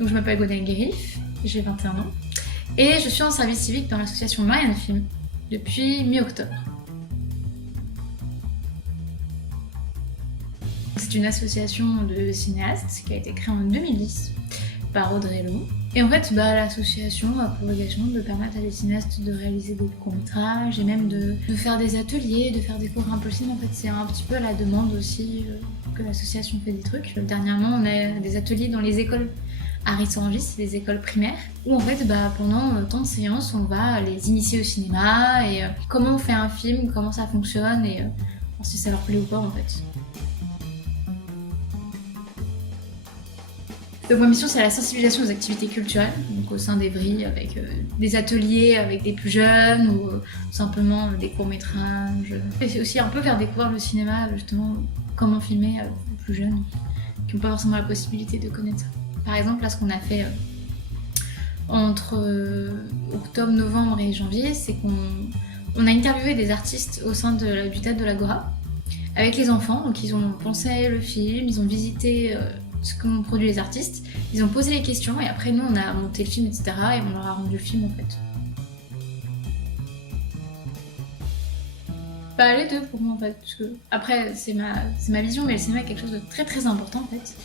Donc je m'appelle Gwenaëlle Guérif, j'ai 21 ans. Et je suis en service civique dans l'association Marianne Film depuis mi-octobre. C'est une association de cinéastes qui a été créée en 2010 par Audrey Lou. Et en fait, l'association a pour obligation de permettre à des cinéastes de réaliser des courts-métrages et même de faire des ateliers, de faire découvrir un peu le cinéma. En fait, c'est un petit peu à la demande aussi que l'association fait des trucs. Dernièrement, on a des ateliers dans les écoles à Rissorangis, les écoles primaires, où en fait, pendant tant de séances, on va les initier au cinéma et comment on fait un film, comment ça fonctionne et si ça leur plaît ou pas en fait. Donc ma mission, c'est la sensibilisation aux activités culturelles, donc au sein d'Evry, avec des ateliers avec des plus jeunes ou tout simplement des courts-métrages. Et c'est aussi un peu faire découvrir le cinéma, justement, comment filmer aux plus jeunes, qui n'ont pas forcément la possibilité de connaître ça. Par exemple, là, ce qu'on a fait entre octobre, novembre et janvier, c'est qu'on a interviewé des artistes au sein du théâtre de l'Agora, avec les enfants. Donc ils ont pensé le film, ils ont visité ce qu'ont produit les artistes, ils ont posé les questions et après nous on a monté le film, etc. et on leur a rendu le film en fait. Les deux pour moi en fait, parce que après c'est ma vision, mais le cinéma est quelque chose de très très important en fait,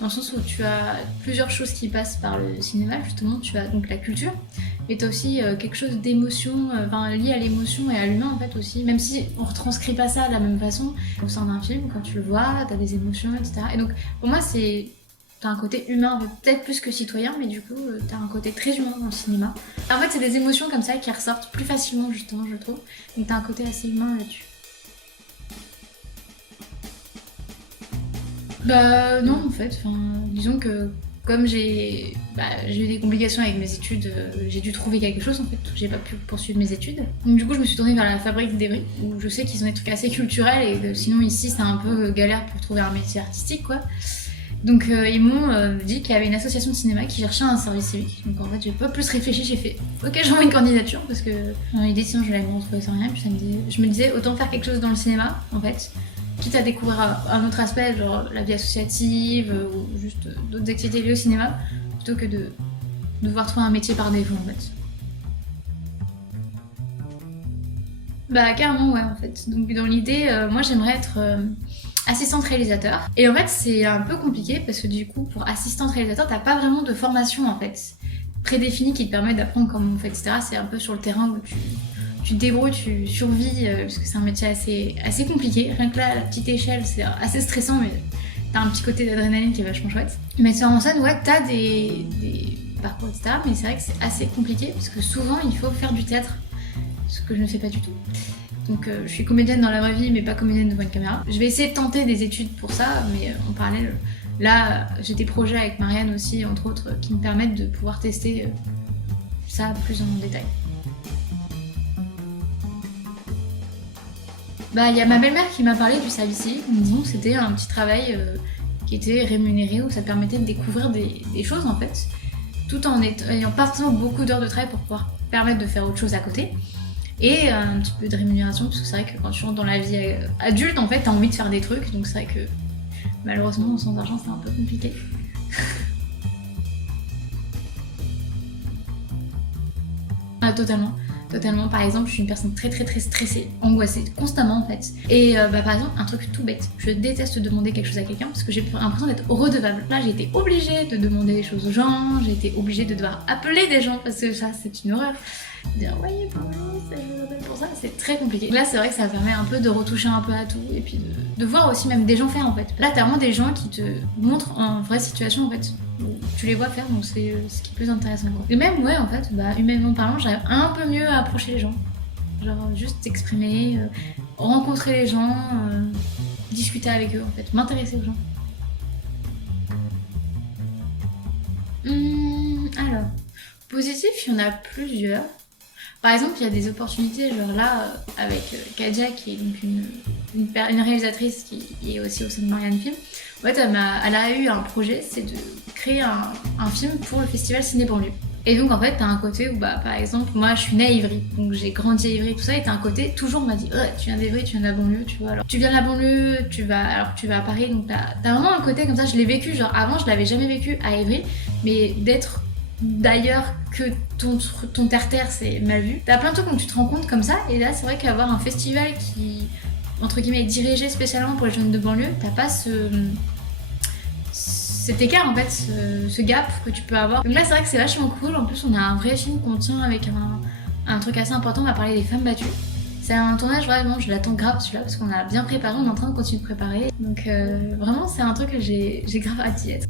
dans le sens où tu as plusieurs choses qui passent par le cinéma, justement tu as donc la culture, mais tu as aussi quelque chose d'émotion, lié à l'émotion et à l'humain en fait aussi, même si on retranscrit pas ça de la même façon au sein d'un film, quand tu le vois, tu as des émotions, etc. Et donc pour moi t'as un côté humain, peut-être plus que citoyen, mais du coup t'as un côté très humain dans le cinéma. En fait c'est des émotions comme ça qui ressortent plus facilement justement je trouve, donc t'as un côté assez humain là-dessus. Non en fait, disons que comme j'ai eu des complications avec mes études, j'ai dû trouver quelque chose en fait, j'ai pas pu poursuivre mes études. Donc du coup je me suis tournée vers la Fabrique d'Evry, où je sais qu'ils ont des trucs assez culturels et que sinon ici c'est un peu galère pour trouver un métier artistique quoi. Donc ils m'ont dit qu'il y avait une association de cinéma qui cherchait un service civique. Donc en fait j'ai pas plus réfléchi, j'ai fait ok j'envoie une candidature parce que dans l'idée sinon je l'avais me retrouver sans rien. Puis je me disais autant faire quelque chose dans le cinéma en fait, quitte à découvrir un autre aspect genre la vie associative ou juste d'autres activités liées au cinéma, plutôt que de devoir trouver un métier par défaut en fait. Carrément ouais en fait. Donc dans l'idée moi j'aimerais être assistante réalisateur. Et en fait, c'est un peu compliqué parce que du coup, pour assistante réalisateur, t'as pas vraiment de formation en fait prédéfinie qui te permet d'apprendre comment on fait, etc. C'est un peu sur le terrain où tu te débrouilles, tu survis, parce que c'est un métier assez compliqué. Rien que là, à la petite échelle, c'est assez stressant, mais t'as un petit côté d'adrénaline qui est vachement chouette. Metteur en scène, ouais, t'as des parcours, etc. Mais c'est vrai que c'est assez compliqué parce que souvent, il faut faire du théâtre, ce que je ne fais pas du tout. Donc je suis comédienne dans la vraie vie mais pas comédienne devant une caméra. Je vais essayer de tenter des études pour ça, mais en parallèle, là j'ai des projets avec Marianne aussi, entre autres, qui me permettent de pouvoir tester ça plus en détail. Il y a ma belle-mère qui m'a parlé du service civique, en me disant que c'était un petit travail qui était rémunéré, où ça permettait de découvrir des choses en fait, tout en ayant pas forcément beaucoup d'heures de travail pour pouvoir permettre de faire autre chose à côté. Et un petit peu de rémunération, parce que c'est vrai que quand tu rentres dans la vie adulte, en fait, t'as envie de faire des trucs, donc c'est vrai que malheureusement, sans argent, c'est un peu compliqué. Totalement. Par exemple, je suis une personne très stressée, angoissée, constamment en fait. Et par exemple, un truc tout bête, je déteste demander quelque chose à quelqu'un parce que j'ai l'impression d'être redevable. Là, j'ai été obligée de demander des choses aux gens, j'ai été obligée de devoir appeler des gens parce que ça, c'est une horreur. Dire oui bonjour, je vous appelle pour ça, c'est très compliqué. Là c'est vrai que ça permet un peu de retoucher un peu à tout et puis de voir aussi même des gens faire en fait. Là t'as vraiment des gens qui te montrent en vraie situation en fait, où tu les vois faire, donc c'est ce qui est plus intéressant quoi. Et même ouais en fait, humainement parlant, j'arrive un peu mieux à approcher les gens. Genre juste t'exprimer, rencontrer les gens, discuter avec eux en fait, m'intéresser aux gens. Alors, positif, il y en a plusieurs. Par exemple, il y a des opportunités, genre là, avec Kadja, qui est donc une réalisatrice qui est aussi au sein de Marianne Film. En fait, elle a eu un projet, c'est de créer un film pour le festival Ciné Banlieue. Et donc en fait t'as un côté où bah par exemple moi je suis née à Ivry, donc j'ai grandi à Ivry tout ça, et t'as un côté toujours on m'a dit ouais, tu viens d'Ivry, tu viens de la banlieue, tu vois, alors tu viens de la banlieue, tu vas à Paris, donc t'as vraiment un côté comme ça. Je l'ai vécu, genre avant je l'avais jamais vécu à Ivry, mais d'être d'ailleurs que ton terre-terre c'est mal vu. T'as plein de trucs où tu te rends compte comme ça, et là c'est vrai qu'avoir un festival qui entre guillemets est dirigé spécialement pour les jeunes de banlieue, t'as pas cet écart en fait, ce gap que tu peux avoir. Donc là c'est vrai que c'est vachement cool. En plus on a un vrai film qu'on tient avec un truc assez important. On va parler des femmes battues. C'est un tournage vraiment, je l'attends grave celui-là parce qu'on a bien préparé, on est en train de continuer de préparer. Donc vraiment c'est un truc que j'ai grave hâte d'y être.